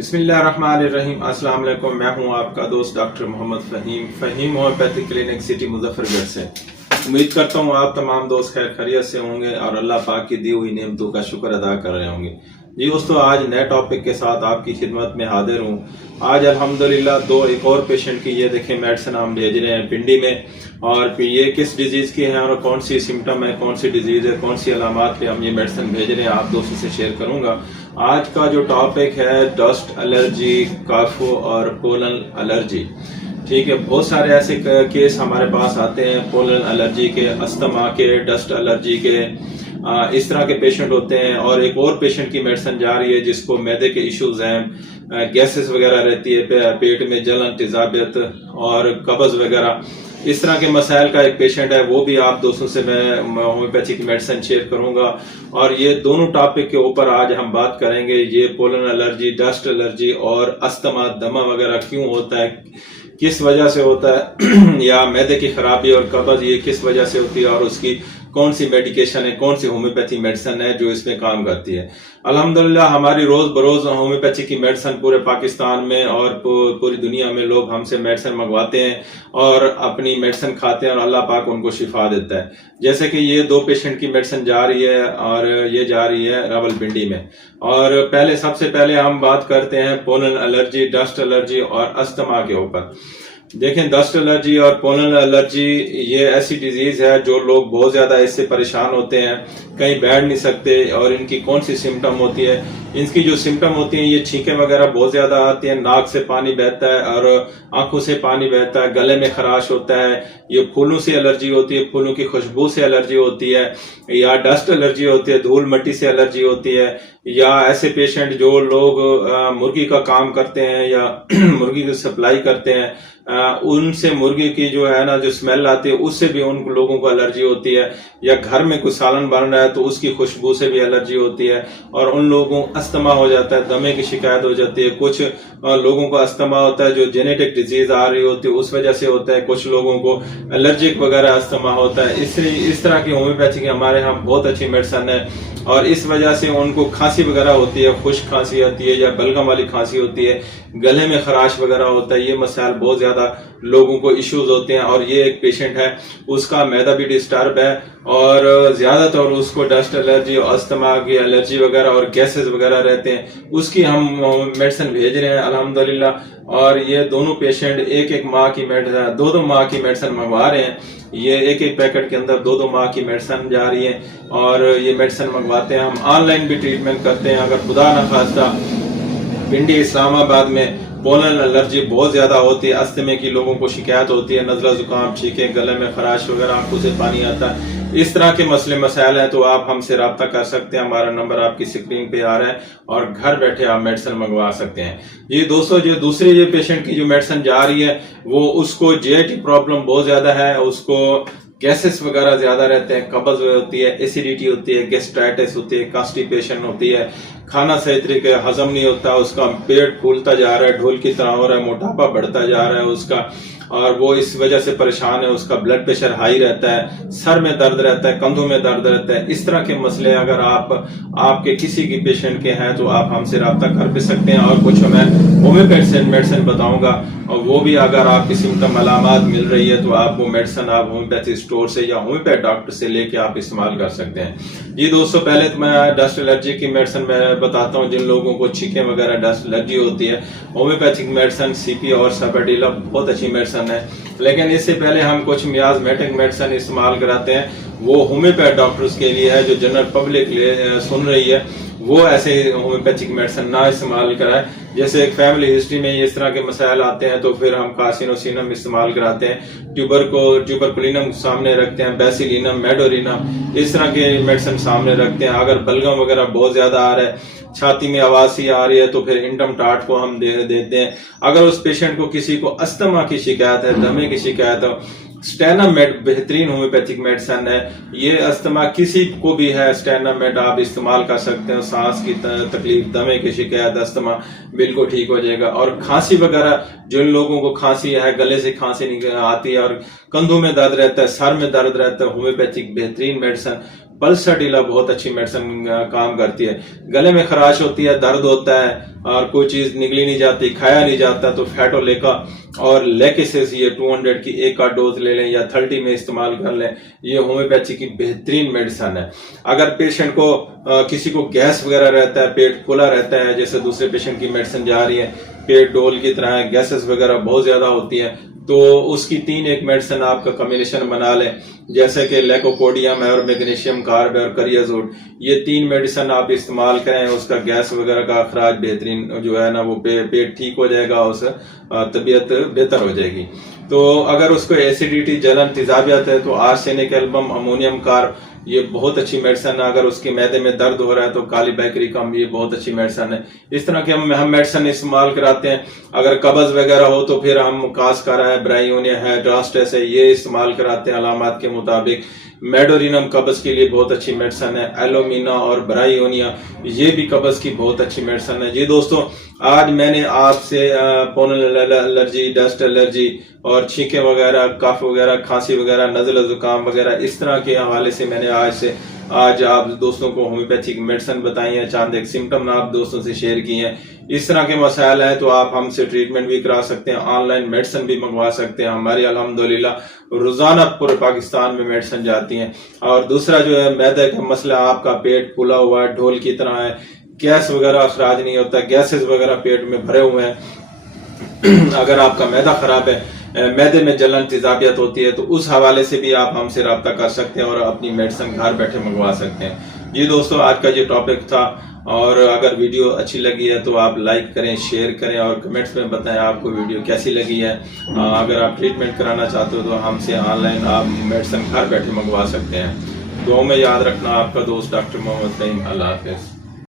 बिस्मिल्लाहिर्रहमानिर्रहीम। अस्सलाम वालेकुम। मैं हूं आपका दोस्त doctor Mohammad Faheem homeopathic clinic city Muzaffargarh से। उम्मीद करता हूं आप तमाम दोस्त खैर खैरियत से होंगे और अल्लाह पाक की दी हुई नेमतों का शुक्र अदा कर रहे होंगे। जी दोस्तों, आज नए टॉपिक के साथ आपकी खिदमत में हाजिर हूँ। आज अल्हम्दुलिल्लाह एक और पेशेंट की ये देखें मेडिसिन हम भेज रहे हैं पिंडी में, और ये किस डिजीज की है और कौन सी सिम्टम है, कौन सी डिजीज है, कौन सी अलामात पे हम ये मेडिसिन भेज रहे हैं, आप दोस्तों से शेयर करूंगा। आज का जो टॉपिक है डस्ट एलर्जी, कफ और पोलन एलर्जी। ठीक है, बहुत सारे ऐसे केस हमारे पास आते हैं पोलन एलर्जी के, अस्थमा के, डस्ट एलर्जी के, इस तरह के पेशेंट होते हैं। और एक और पेशेंट की मेडिसिन जा रही है जिसको मैदे के इश्यूज हैं, गैसेस वगैरह रहती है, पेट में जलन, तेजाबियत और कब्ज वगैरह, इस तरह के मसाइल का एक पेशेंट है। वो भी आप दोस्तों से मैं होम्योपैथिक मेडिसिन शेयर करूंगा। और ये दोनों टॉपिक के ऊपर आज हम बात करेंगे। ये पोलन एलर्जी, डस्ट एलर्जी और अस्थमा, दमा वगैरह क्यों होता है, किस वजह से होता है या मैदे की खराबी और कब्ज ये किस वजह से होती है, और उसकी कौन सी मेडिकेशन है, कौन सी होम्योपैथी मेडिसिन है जो इसमें काम करती है। अल्हम्दुलिल्लाह हमारी रोज बरोज होम्योपैथी की मेडिसिन पूरे पाकिस्तान में और पूरी दुनिया में लोग हमसे मेडिसिन मंगवाते हैं और अपनी मेडिसिन खाते हैं और अल्लाह पाक उनको शिफा देता है। जैसे कि ये दो पेशेंट की मेडिसिन जा रही है और ये जा रही है रावलपिंडी में। और सबसे पहले हम बात करते हैं पोलन एलर्जी, डस्ट एलर्जी और अस्थमा के ऊपर। देखें, डस्ट एलर्जी और पोलन एलर्जी ये ऐसी डिजीज है जो लोग बहुत ज्यादा इससे परेशान होते हैं, कहीं बैठ नहीं सकते। और इनकी कौन सी सिम्टम होती है, इनकी जो सिम्टम होती है, ये छींकें वगैरह बहुत ज्यादा आती है, नाक से पानी बहता है और आंखों से पानी बहता है, गले में खराश होता है, ये फूलों से एलर्जी होती है, फूलों की खुशबू से एलर्जी होती है, या डस्ट एलर्जी होती है, धूल मिट्टी से एलर्जी होती है, या ऐसे पेशेंट जो लोग मुर्गी का काम करते हैं या मुर्गी की सप्लाई करते हैं, उनसे मुर्गी की जो है ना जो स्मेल आती है उससे भी उन लोगों को एलर्जी होती है, या घर में कुछ सालन बन रहा है तो उसकी खुशबू से भी एलर्जी होती है, और उन लोगों को अस्थमा हो जाता है, दमे की शिकायत हो जाती है। कुछ लोगों को अस्थमा होता है जो जेनेटिक डिजीज आ रही होती है उस वजह से होता है, कुछ लोगों को एलर्जिक वगैरह अस्थमा होता है। इस तरह की होम्योपैथी हमारे यहाँ बहुत अच्छी मेडिसिन है, और इस वजह से उनको खांसी वगैरह होती है, खुश्क खांसी होती है या बलगम वाली खांसी होती है, गले में खराश वगैरह होता है, ये मसाइल बहुत ज्यादा लोगों को इश्यूज होते हैं। और ये एक पेशेंट है, उसका मैदा भी डिस्टर्ब है और ज्यादातर उसको डस्ट एलर्जी और अस्थमा की एलर्जी वगैरह और गैसेस वगैरह रहते हैं, उसकी हम मेडिसिन भेज रहे हैं अल्हम्दुलिल्लाह। और ये दोनों पेशेंट एक माह की मेडिसिन, दो माह की मेडिसिन मंगवा रहे हैं। ये एक पैकेट के अंदर दो माह की मेडिसिन जा रही है, और ये मेडिसिन मंगवाते हैं। हम ऑनलाइन भी ट्रीटमेंट करते हैं। अगर खुदा न खास्ता पिंडी इस्लामाबाद में पोलन एलर्जी बहुत ज्यादा होती है, अस्थमे की लोगों को शिकायत होती है, नजला जुकाम, छींके, गले में खराश वगैरह, आंखों से पानी आता है, इस तरह के मसले मसाइल हैं तो आप हमसे रब्ता कर सकते हैं। हमारा नंबर आपकी स्क्रीन पे आ रहा है और घर बैठे आप मेडिसिन मंगवा सकते हैं। ये दोस्तों, जो दूसरे जो पेशेंट की जो मेडिसिन जा रही है वो उसको जेआईटी प्रॉब्लम बहुत ज्यादा है, उसको गैसेस वगैरह ज्यादा रहते हैं, कब्ज होती है, एसिडिटी होती है, गैस्ट्राइटिस होती है, कॉन्स्टिपेशन होती है, खाना सही तरीके हजम नहीं होता, उसका पेट फूलता जा रहा है, ढोल की तरह हो रहा है, मोटापा बढ़ता जा रहा है उसका, और वो इस वजह से परेशान है, उसका ब्लड प्रेशर हाई रहता है, सर में दर्द रहता है, कंधों में दर्द रहता है। इस तरह के मसले अगर आपके किसी की पेशेंट के हैं तो आप हमसे रब्ता कर भी सकते हैं, और कुछ मैं होम्योपैथी मेडिसिन बताऊंगा, और वो भी अगर आपकी सिम्टम अलामात मिल रही है तो आप वो मेडिसिन आप होम्योपैथी स्टोर से या होम्योपैथ डॉक्टर से लेके आप इस्तेमाल कर सकते हैं। ये दोस्तों, पहले तो मैं डस्ट एलर्जी की मेडिसिन मैं बताता हूँ। जिन लोगों को छींकें वगैरह डस्ट एलर्जी होती है, होम्योपैथिक मेडिसिन सीपी और सपेटिला बहुत अच्छी मेडिसिन है, लेकिन इससे पहले हम कुछ मियाजमेटिक मेडिसिन इस्तेमाल कराते हैं। वो होम्योपैथ डॉक्टर्स के लिए है, जो जनरल पब्लिक सुन रही है वो ऐसे होम्योपैथिक मेडिसिन ना इस्तेमाल कराए। जैसे एक फैमिली हिस्ट्री में इस तरह के मसाइल आते हैं तो फिर हम कार्सिनोसिनम इस्तेमाल कराते हैं, ट्यूबरकुलिनम सामने रखते हैं, बेसिलिनम, मेडोरिनम, इस तरह के मेडिसिन सामने रखते हैं। अगर बलगम वगैरह बहुत ज्यादा आ रहा है, छाती में आवाज सी आ रही है तो फिर इंटम टाट को हम देते हैं। अगर उस पेशेंट को किसी को अस्थमा की शिकायत है, दमे की शिकायत है, स्टेनामेड बेहतरीन होम्योपैथिक मेडिसिन है। ये अस्थमा किसी को भी है, स्टेनामेड आप इस्तेमाल कर सकते हैं। सांस की तकलीफ, दमे की शिकायत, अस्थमा बिल्कुल ठीक हो जाएगा। और खांसी वगैरह, जिन लोगों को खांसी है, गले से खांसी नहीं आती है और कंधों में दर्द रहता है, सर में दर्द रहता है, होम्योपैथिक बेहतरीन मेडिसिन पल्सडीला बहुत अच्छी मेडिसिन काम करती है। गले में खराश होती है, दर्द होता है और कोई चीज निगली नहीं जाती, खाया नहीं जाता, तो फैटोलेका और लेकेसिस ये 200 की एक का डोज ले लें या 30 में इस्तेमाल कर लें। ये होम्योपैथी की बेहतरीन मेडिसिन है। अगर पेशेंट को किसी को गैस वगैरह रहता है, पेट फूला रहता है, जैसे दूसरे पेशेंट की मेडिसिन जा रही है, पेट डोल की तरह है, गैसेस वगैरह बहुत ज्यादा होती है, तो उसकी 3 एक मेडिसिन आपका कॉम्बिनेशन बना लें, जैसे कि लेकोपोडियम है और मैग्नीशियम कार्ब है और करियाजोड। ये 3 मेडिसिन आप इस्तेमाल करें, उसका गैस वगैरह का अखराज बेहतरीन जो है ना वो पेट ठीक हो जाएगा, उस तबीयत बेहतर हो जाएगी। तो अगर उसको एसिडिटी, जलन, तेजाबियत है तो आर्सेनिक एल्बम, अमोनियम कार्ब ये बहुत अच्छी मेडिसिन है। अगर उसके मैदे में दर्द हो रहा है तो काली बैकरी कम, ये बहुत अच्छी मेडिसिन है। इस तरह के हम मेडिसिन इस्तेमाल कराते हैं। अगर कब्ज वगैरह हो तो फिर हम कास्कारा है, ब्रायोनिया है, ड्रास्टेस है, ये इस्तेमाल कराते हैं अलामात के मुताबिक। मेडोरिनम कब्ज के लिए बहुत अच्छी मेडिसिन है। एलोमिना और ब्रायोनिया ये भी कब्ज की बहुत अच्छी मेडिसिन है। जी दोस्तों, आज मैंने आपसे पोलन एलर्जी, डस्ट एलर्जी और छींके वगैरह, कफ वगैरह, खांसी वगैरह, नज़ला जुकाम वगैरह इस तरह के हवाले से मैंने आज आप दोस्तों को होम्योपैथिक मेडिसिन बताई है, चंद एक सिम्टम आप दोस्तों से शेयर किए हैं। इस तरह के मसाइल हैं तो आप हमसे ट्रीटमेंट भी करा सकते हैं, ऑनलाइन मेडिसिन भी मंगवा सकते हैं। हमारी अल्हम्दुलिल्लाह रोजाना पूरे पाकिस्तान में मेडिसिन जाती हैं। और दूसरा जो है मैदे का मसला, आपका पेट फूला हुआ है, ढोल की तरह है, गैस वगैरह अखराज नहीं होता, गैसेस वगैरह पेट में भरे हुए हैं, अगर आपका मैदा खराब है, मैदे में जलन, तेजाबियत होती है, तो उस हवाले से भी आप हमसे रब्ता कर सकते हैं और अपनी मेडिसिन घर बैठे मंगवा सकते हैं। जी दोस्तों, आज का ये टॉपिक था, और अगर वीडियो अच्छी लगी है तो आप लाइक करें, शेयर करें और कमेंट्स में बताएं आपको वीडियो कैसी लगी है। अगर आप ट्रीटमेंट कराना चाहते हो तो हमसे ऑनलाइन आप मेडिसिन घर बैठे मंगवा सकते हैं। दुआ में याद रखना, आपका दोस्त डॉक्टर मोहम्मद फहीम। अल्लाह हाफिज।